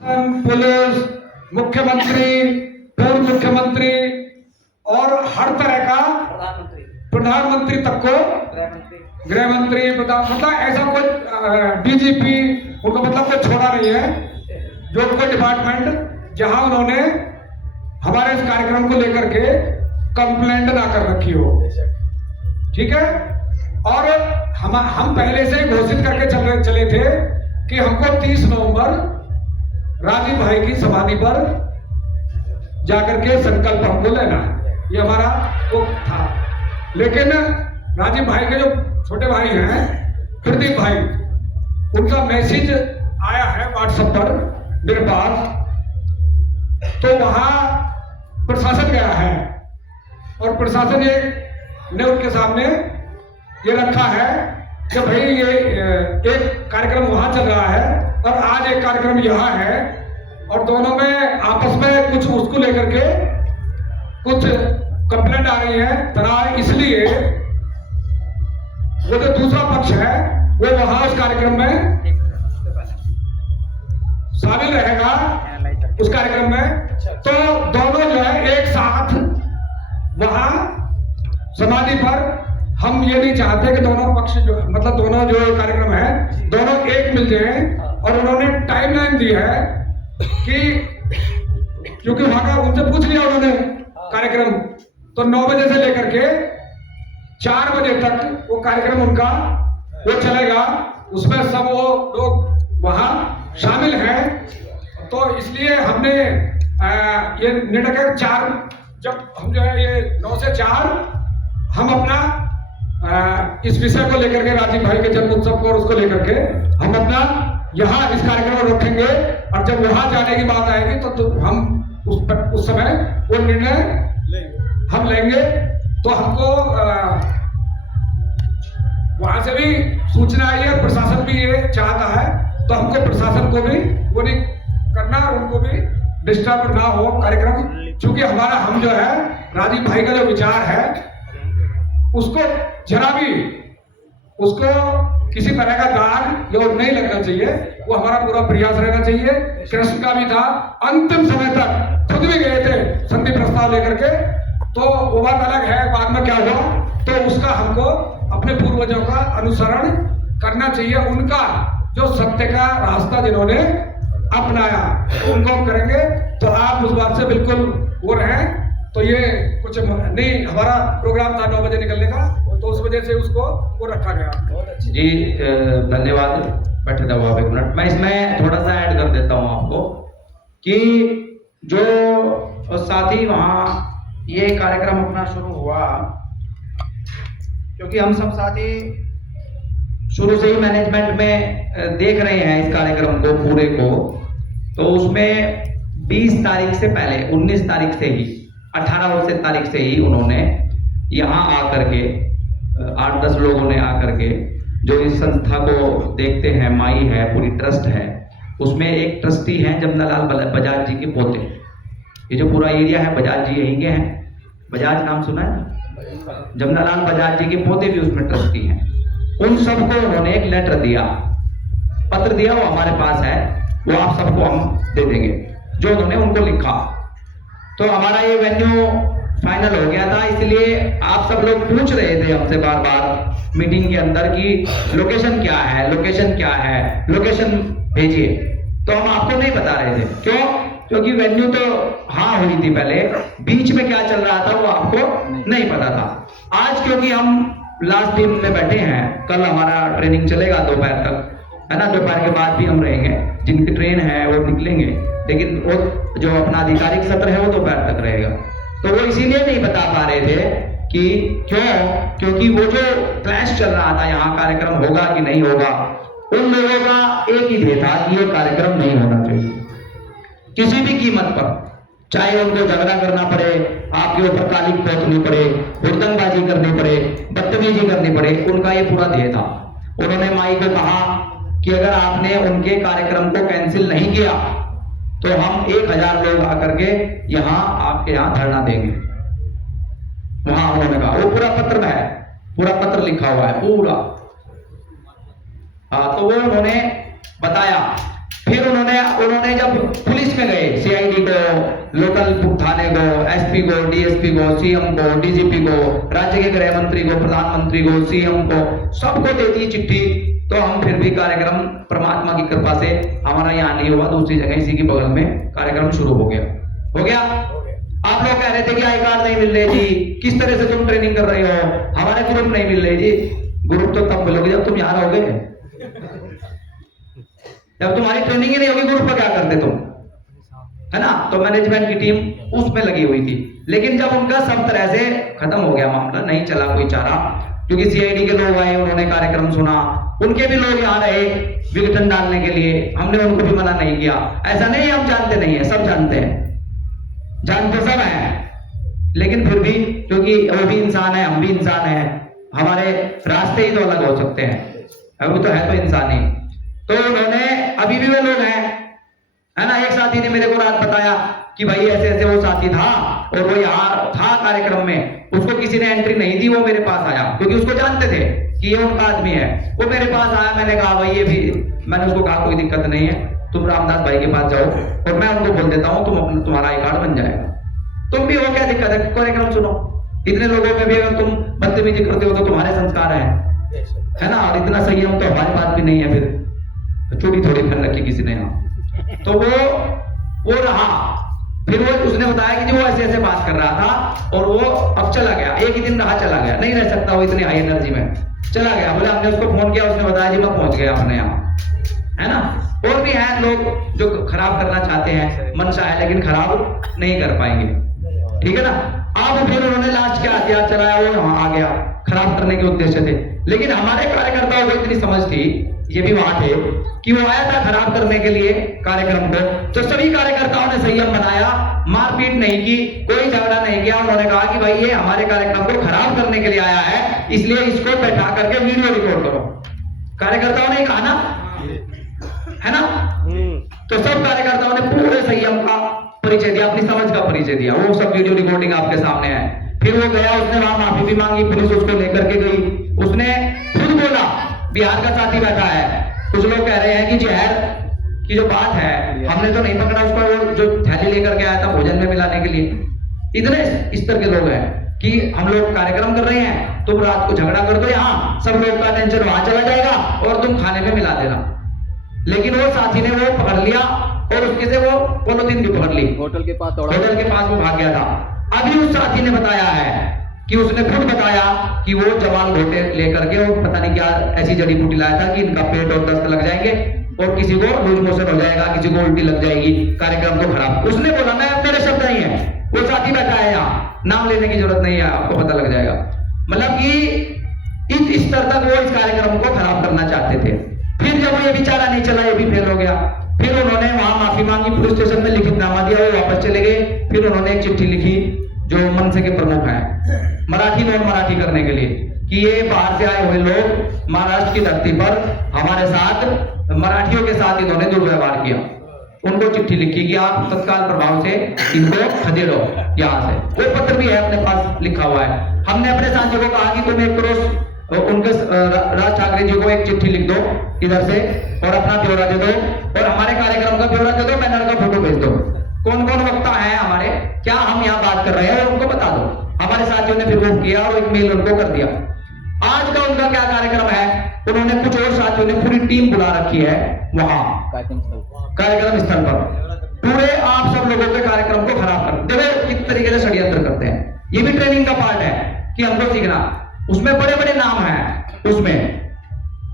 Police, मुख्यमंत्री, पूर्व मुख्यमंत्री और हर तरह का प्रधानमंत्री तक को, गृह मंत्री, मतलब ऐसा कोई डीजीपी, उनको मतलब कोई छोड़ा नहीं है। जो कोई डिपार्टमेंट जहां उन्होंने हमारे इस कार्यक्रम को लेकर के कंप्लेंट ना कर रखी हो, ठीक है। और हम पहले से घोषित करके चले थे कि हमको 30 नवंबर राजीव भाई की समाधि पर जाकर के संकल्प हमको लेना है, ये हमारा वो था। लेकिन राजीव भाई के जो छोटे भाई हैं प्रदीप भाई, उनका मैसेज आया है व्हाट्सएप पर मेरे पास, तो वहां प्रशासन गया है और प्रशासन ने उनके सामने ये रखा है कि भाई ये एक कार्यक्रम वहां चल रहा है और आज एक कार्यक्रम यहाँ है, और दोनों में आपस में कुछ उसको लेकर के कुछ कंप्लेंट आ रही है तनाव, इसलिए वो जो दूसरा पक्ष है वो वहां उस कार्यक्रम में शामिल रहेगा उस कार्यक्रम में। तो दोनों जो है एक साथ वहां समाधि पर, हम ये नहीं चाहते कि दोनों पक्ष जो मतलब दोनों जो कार्यक्रम है दोनों एक मिल जाए। और उन्होंने टाइमलाइन दी है कि क्योंकि वहां का उनसे पूछ लिया उन्होंने कार्यक्रम, तो 9 बजे से लेकर के 4 बजे तक वो कार्यक्रम उनका वो चलेगा, उसमें सब वो लोग वहां शामिल हैं। तो इसलिए हमने ये निर्णय कर 4 जब हम जो है ये 9 से 4 हम अपना इस विषय को लेकर के राजीव भाई के जन्म उत्सव को और उसको लेकर के हम अपना यहाँ इस कार्यक्रम को रखेंगे, और जब वहां जाने की बात आएगी तो हम उस समय वो निर्णय हम लेंगे। तो हमको वहां से भी सूचना आई है और प्रशासन भी ये चाहता है, तो हमको प्रशासन को भी वो नहीं करना और उनको भी डिस्टर्ब ना हो कार्यक्रम, क्योंकि हम जो है राजीव भाई का जो विचार है उसको जरा भी उसको किसी तरह का दाग या नहीं लगना चाहिए। वो हमारा पूरा प्रयास रहना चाहिए। कृष्ण का भी था, अंतिम समय तक खुद भी गए थे संधि प्रस्ताव लेकर के, तो वो बात अलग है बाद में क्या हुआ, तो उसका हमको अपने पूर्वजों का अनुसरण करना चाहिए। उनका जो सत्य का रास्ता जिन्होंने अपनाया उनको हम करेंगे। तो आप उस बात से बिल्कुल वो रहें। तो ये कुछ नहीं, हमारा प्रोग्राम था 9 बजे निकलने का, तो उस वजह से उसको वो रखा गया। जी धन्यवाद। बैठे जाओ आप 1 मिनट। मैं इसमें थोड़ा सा ऐड कर देता हूँ आपको कि जो साथी वहाँ ये कार्यक्रम अपना शुरू हुआ, क्योंकि हम सब साथी शुरू से ही मैनेजमेंट में देख रहे हैं इस कार्यक्रम को पूरे को, तो उसमें 20 तारीख से पहले 19 तारीख से ही 18 तारीख से ही उन्होंने यहाँ आकर के 8-10 लोगों ने आकर के जो इस संस्था को देखते हैं, माई है, पूरी ट्रस्ट है, उसमें एक ट्रस्टी हैं जमनालाल बजाज जी के पोते। ये जो पूरा एरिया है बजाज जी यहीं के हैं, बजाज नाम सुना है, जमनालाल बजाज जी के पोते भी उसमें ट्रस्टी हैं। उन सबको उन्होंने एक लेटर दिया, पत्र दिया, वो हमारे पास है, वो आप सबको हम दे देंगे, जो उन्होंने उनको लिखा। तो हमारा ये वेन्यू फाइनल हो गया था। इसलिए आप सब लोग पूछ रहे थे हमसे बार बार मीटिंग के अंदर कि लोकेशन क्या है, लोकेशन क्या है, लोकेशन भेजिए। तो हम आपको नहीं बता रहे थे, क्यों? क्योंकि वेन्यू तो हाँ हुई थी पहले, बीच में क्या चल रहा था वो आपको नहीं पता था। आज क्योंकि हम लास्ट टीम में बैठे हैं, कल हमारा ट्रेनिंग चलेगा दोपहर तक, है ना, दोपहर के बाद भी हम रहेंगे, जिनकी ट्रेन है वो निकलेंगे, लेकिन वो जो अपना आधिकारिक सत्र है वो दोपहर तक रहेगा। तो वो इसीलिए नहीं बता पा रहे थे कि क्यों, क्योंकि वो जो क्लैश चल रहा था यहाँ कार्यक्रम होगा कि नहीं होगा, उन लोगों का एक ही ध्येय था कि ये कार्यक्रम नहीं होना चाहिए किसी भी कीमत पर, चाहे उनको झगड़ा करना पड़े, आपके ऊपर कालिक पोतनी पड़े, हुड़दंगबाजी करनी पड़े, बदतमीजी करनी पड़े, उनका ये पूरा ध्येय था। उन्होंने माई को कहा कि अगर आपने उनके कार्यक्रम को कैंसिल नहीं किया तो हम 1000 लोग आकर के यहाँ आपके यहाँ धरना देंगे। वहां उन्होंने कहा, वो पूरा पत्र है, पूरा पत्र लिखा हुआ है पूरा। तो वो उन्होंने बताया। फिर उन्होंने जब पुलिस में गए, सीआईडी को, लोकल थाने को, एसपी को, डीएसपी को, सीएम को, डीजीपी को, राज्य के गृह मंत्री को, प्रधानमंत्री को, सीएम को, सबको दे दी चिट्ठी। तो हम फिर भी कार्यक्रम परमात्मा की कृपा से हमारा यहाँ नहीं हुआ, दूसरी जगह इसी के बगल में कार्यक्रम शुरू हो गया। आप लोग कह रहे थे कि आई कार्ड नहीं मिल रहे जी, किस तरह से तुम ट्रेनिंग कर रहे हो, हमारे ग्रुप नहीं मिल रहे जी। ग्रुप तो तब मिलोगे जब तुम यहाँ रहोगे, जब तुम्हारी ट्रेनिंग ही नहीं होगी ग्रुप पर क्या करते तुम, है ना। तो मैनेजमेंट की टीम उसमें लगी हुई थी, लेकिन जब उनका सब तरह से खत्म हो गया मामला, नहीं चला कोई चारा, क्योंकि सीआईडी के लोग आए, उन्होंने कार्यक्रम सुना, उनके भी लोग यहाँ रहे विघटन डालने के लिए, हमने उनको भी मना नहीं किया। ऐसा नहीं हम जानते नहीं है, सब जानते हैं, जानते सब हैं, लेकिन फिर भी क्योंकि वो भी इंसान है, हम भी इंसान हैं, हमारे रास्ते ही तो अलग हो सकते हैं, वो तो है तो इंसान ही। तो उन्होंने, अभी भी वे लोग हैं, है ना। एक साथी ने मेरे को रात बताया कि भाई ऐसे ऐसे वो साथी था और वो यहाँ था कार्यक्रम में, उसको किसी ने एंट्री नहीं दी, वो मेरे पास आया, क्योंकि उसको जानते थे कि ये उनका आदमी है। वो मेरे पास आया, मैंने कहा भाई ये भी, मैंने उसको कहा कोई दिक्कत नहीं है, तुम रामदास भाई के पास जाओ और मैं उनको बोल देता हूँ, तुम्हारा आई कार्ड बन जाएगा, तुम भी हो, क्या दिक्कत है, कार्यक्रम सुनो। इतने लोगों में भी अगर तुम बदतमीजी करते हो तो तुम्हारे संस्कार है ना, और इतना संयम तो हमारी बात भी नहीं है, फिर चोरी थोड़ी पहन रखी किसी ने यहाँ। तो वो रहा, फिर वो उसने बताया कि वो ऐसे ऐसे बात कर रहा था और वो अब चला गया, एक ही दिन रहा, चला गया, नहीं रह सकता वो इतनी हाई एनर्जी में, चला गया। बोले हमने उसको फोन किया, उसने बताया जी मैं पहुंच गया अपने यहाँ, है ना। और भी हैं लोग जो खराब करना चाहते हैं, मनसा है लेकिन खराब नहीं कर पाएंगे, ठीक है ना। अब फिर उन्होंने लास्ट क्या हथियार चलाया, वो वहां आ गया, खराब करने के उद्देश्य थे। लेकिन हमारे कार्यकर्ताओं को इतनी समझ थी, ये भी वहां थे, कि वो आया था खराब करने के लिए कार्यक्रम को, तो सभी कार्यकर्ताओं ने संयम बनाया, मारपीट नहीं की, कोई झगड़ा नहीं किया। उन्होंने कहा कि भाई ये हमारे कार्यक्रम को खराब करने के लिए आया है, इसलिए इसको बैठा करके वीडियो रिकॉर्ड करो। कार्यकर्ताओं ने कहा ना, है ना। तो सब कार्यकर्ताओं ने पूरे संयम का परिचय दिया, अपनी समझ का परिचय दिया, वो सब वीडियो रिकॉर्डिंग आपके सामने है। फिर वो गया, उसने वहां माफी भी मांगी, पुलिस उसको लेकर के गई, उसने खुद बोला, बिहार का साथी बैठा है, कुछ लोग कह रहे हैं कि जहर की जो बात है, हमने तो नहीं पकड़ा उसको, वो जो थैली लेकर के आया था भोजन में मिलाने के लिए। इतने स्तर के लोग हैं कि हम लोग कार्यक्रम कर रहे हैं, तुम रात को झगड़ा कर दो यहाँ, सब लोग का टेंशन वहां चला जाएगा और तुम खाने में मिला देना। लेकिन वो साथी ने वो पकड़ लिया और उसके से वो पॉलिथीन भी पकड़ ली, होटल के पास वो भाग गया था। अभी उस साथी ने बताया है कि उसने खुद बताया कि वो जवान घोटे लेकर के वो पता नहीं क्या ऐसी जड़ी बूटी लाया था कि इनका पेट और दस्त लग जाएंगे और किसी को लूज मोशन हो जाएगा, किसी को उल्टी लग जाएगी, कार्यक्रम को खराब। उसने बोला, मैं मेरे शब्द नहीं है, वो साथी बैठा है यहाँ, नाम लेने की जरूरत नहीं है, आपको पता लग जाएगा। मतलब कि इस स्तर तक वो इस कार्यक्रम को खराब करना चाहते थे। फिर जब ये बेचारा नहीं चला, ये भी फेल हो गया, फिर उन्होंने वहां माफी मांगी, पुलिस स्टेशन में लिखितनामा दिया, वो वापस चले गए। फिर उन्होंने एक चिट्ठी लिखी जो मनसे के प्रमुख हैं, मराठी नॉन मराठी करने के लिए, कि ये बाहर से आए हुए लोग महाराष्ट्र की धरती पर हमारे साथ, मराठियों के साथ इन्होंने दुर्व्यवहार किया। उनको चिट्ठी लिखी कि आप तत्काल प्रभाव से इनको खदेड़ो यहाँ से। वो पत्र भी है अपने पास लिखा हुआ है। हमने अपने साथियों को कहा कि तुम एक क्रॉस उनके राज ठाकरे जी को एक चिट्ठी लिख दो इधर से और अपना ब्यौरा दे दो और हमारे कार्यक्रम का ब्यौरा दे दो, बैनर का फोटो भेज दो, कौन कौन वक्ता है हमारे, क्या हम यहाँ बात कर रहे हैं, और उनको बता दो। हमारे साथियों ने फिर वो किया और एक मेल उनको कर दिया। आज का उनका क्या कार्यक्रम है, उन्होंने कुछ और साथियों ने पूरी टीम बुला रखी है वहां कार्यक्रम स्थल पर, पूरे आप सब लोगों के कार्यक्रम को खराब कर। देखो किस तरीके से षड्यंत्र करते हैं, ये भी ट्रेनिंग का पार्ट है कि हमको सीखना। उसमें बड़े बड़े नाम हैं, उसमें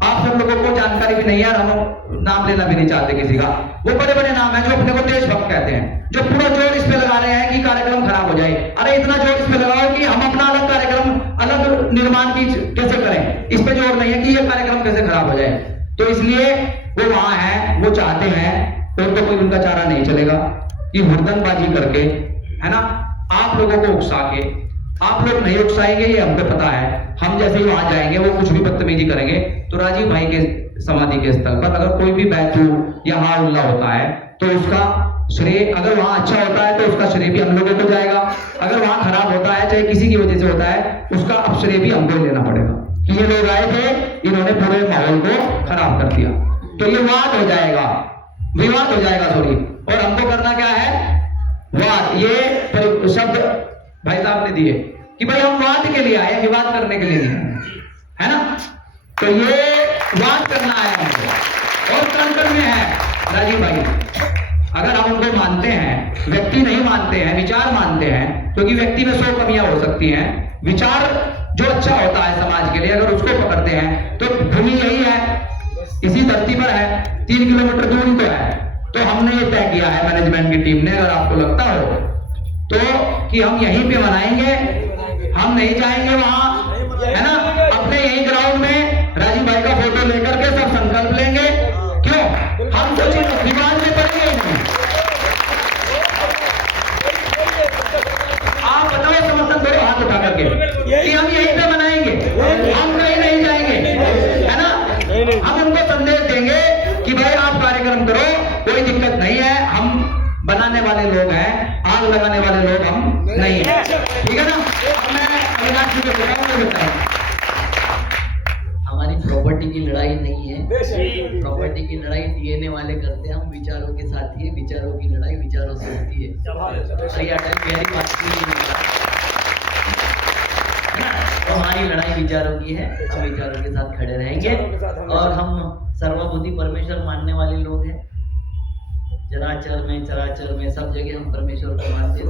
आप सब लोगों को जानकारी भी नहीं है, हम नाम लेना भी नहीं चाहते किसी का। वो बड़े बड़े नाम हैं जो अपने को देशभक्त कहते हैं, जो पूरा जोर इस पे लगा रहे हैं कि कार्यक्रम खराब हो जाए। अरे इतना जोर इस पे लगाओ कि हम अपना अलग कार्यक्रम, अलग निर्माण की कैसे करें, इस पे जोर नहीं है कि ये कार्यक्रम कैसे खराब हो जाए। तो इसलिए वो वहां है, वो चाहते हैं, तो कोई उनका चारा नहीं चलेगा कि हुड़दंगबाजी करके, है ना, आप लोगों को उकसा के, आप लोग नहीं उकसाएंगे ये हमको पता है। हम जैसे ही वहां जाएंगे वो कुछ भी बदतमीजी करेंगे तो राजीव भाई के समाधि के स्थल पर अगर कोई भी बैतू या हाउल्ला होता है तो उसका श्रेय, अगर वहां अच्छा होता है तो उसका श्रेय भी हम लोगों को जाएगा, अगर वहां खराब होता है चाहे किसी की वजह से होता है उसका अब श्रेय भी हमको लेना पड़ेगा कि ये लोग आए थे, इन्होंने पूरे माहौल को खराब कर दिया। तो ये वाद हो जाएगा, विवाद हो जाएगा थोड़ी, और हमको करना क्या है, वाद। ये शब्द भाई साहब ने दिए कि भाई हम वाद के लिए आए, विवाद करने के लिए नहीं आए, है ना। तो ये वाद करना है हमको, और कण में है राजीव भाई, अगर हम उनको मानते हैं, व्यक्ति नहीं मानते हैं, विचार मानते हैं, क्योंकि व्यक्ति में 100 कमियां हो सकती हैं, विचार जो अच्छा होता है समाज के लिए अगर उसको पकड़ते हैं, तो भूमि यही है, इसी धरती पर है, 3 किलोमीटर दूर ही तो है। तो हमने ये तय किया है मैनेजमेंट की टीम ने, अगर आपको लगता हो तो, कि हम यहीं पे मनाएंगे, हम नहीं जाएंगे वहां, है ना। अपने यही ग्राउंड में राजीव भाई का फोटो लेकर के सब संकल्प लेंगे। क्यों? हम तो विवाद में पड़ेंगे ही नहीं। आप बताओ, समर्थन करो हाथ उठा करके कि हम यहीं पे मनाएंगे, हम कहीं नहीं जाएंगे, है ना। हम उनको संदेश देंगे कि भाई आप कार्यक्रम करो, कोई दिक्कत नहीं है, हम बनाने वाले लोग हैं, आग लगाने वाले लोग हम नहीं है, ठीक है ना। मैं अविनाश जी को बताऊंगा, हमारी प्रॉपर्टी की लड़ाई नहीं है, प्रॉपर्टी की लड़ाई डीएनए वाले करते हैं, हम विचारों के साथ ही, विचारों की लड़ाई विचारों से होती है। तो हमारी लड़ाई विचारों की है, हम विचारों के साथ खड़े रहेंगे, और हम सर्वभूति परमेश्वर मानने वाले लोग हैं। जराचर में, चराचर में, सब जगह हम परमेश्वर को मानते हैं।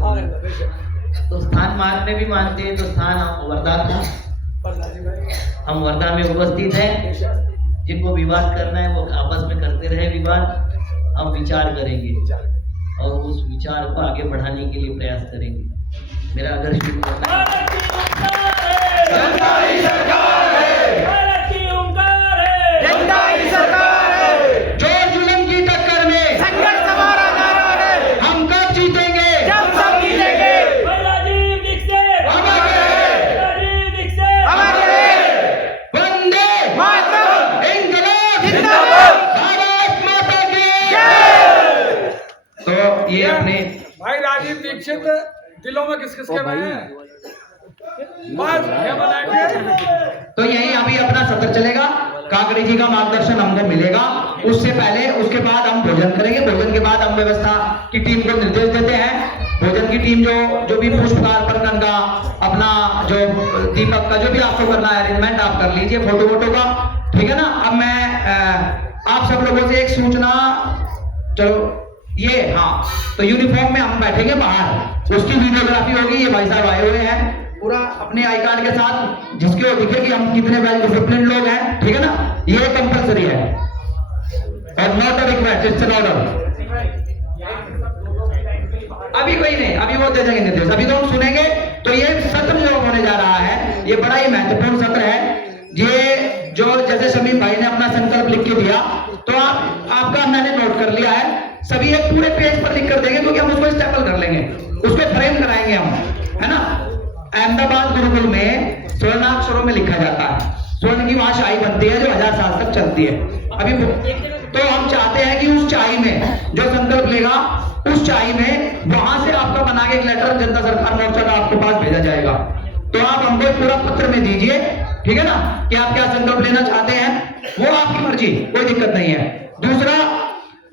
तो स्थान मार्ग में भी मानते हैं, तो स्थान हम वर्धा था, हम वर्धा में उपस्थित हैं। जिनको विवाद करना है वो आपस में करते रहे विवाद, हम विचार करेंगे और उस विचार को आगे बढ़ाने के लिए प्रयास करेंगे। मेरा अगर जो जुल्म की टक्कर में संघर्ष हमारा नारा है, हम कब जीतेंगे, जब सब जीतेंगे। वंदे मातरम, इंकलाब जिंदाबाद, भारत माता की जय। तो ये अपने भाई राजीव दीक्षित दिलों में किस किस के में है? तो यही अभी अपना सत्र चलेगा, काकड़ी जी का मार्गदर्शन हमको मिलेगा। उससे पहले, उसके बाद हम भोजन करेंगे, भोजन के बाद हम व्यवस्था की टीम को निर्देश देते हैं। भोजन की टीम जो भी पुष्पकार अर्पण का, अपना जो दीपक का, जो भी आपको करना है अरेंजमेंट आप कर लीजिए, फोटो वोटो का, ठीक है ना। अब मैं आप सब लोगों से एक सूचना, चलो ये, हाँ, तो यूनिफॉर्म में हम बैठेंगे बाहर, उसकी वीडियोग्राफी होगी। ये भाई साहब आए हुए हैं पूरा अपने आई कार्ड के साथ, जिसके वो दिखे कि हम कितने वेल डिसिप्लिन लोग हैं, ठीक है ना। ये कंपलसरी है और not a request, it's an order. अभी कोई नहीं, अभी वो दे देंगे निर्देश, अभी तो हम सुनेंगे। तो ये सत्र जो होने जा रहा है, ये बड़ा ही महत्वपूर्ण सत्र है। ये जो जैसे शमीम भाई ने अपना संकल्प लिख के दिया, तो आपका मैंने नोट कर लिया है। सभी एक पूरे पेज पर लिख कर देंगे, क्योंकि हम उसको स्टेपल कर लेंगे, उसको फ्रेम कराएंगे हम, है ना। अहमदाबाद गुरुकुल में स्वर्णाक्षरों में लिखा जाता है, स्वर्ण की वहां शाही बनती है जो 1000 साल तक चलती है। अभी तो हम चाहते हैं कि उस शाही में जो संकल्प लेगा, उस शाही में वहां से आपका बना के एक लेटर जनता सरकार मोर्चा का आपके पास भेजा जाएगा। तो आप हमको पूरा पत्र में दीजिए, ठीक है ना, कि आप क्या संकल्प लेना चाहते हैं, वो आपकी मर्जी, कोई दिक्कत नहीं है। दूसरा,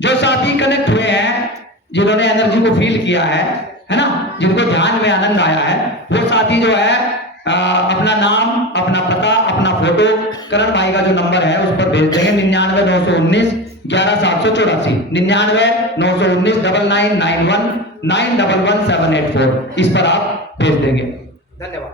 जो साथी कनेक्ट हुए हैं, जिन्होंने एनर्जी को फील किया है ना, जिनको ध्यान में आनंद आया है, वो साथी जो है अपना नाम, अपना पता, अपना फोटो करण भाई का जो नंबर है उस पर भेज देंगे, 99 919 11 784, 99 919 9991 911 784, इस पर आप भेज देंगे। धन्यवाद।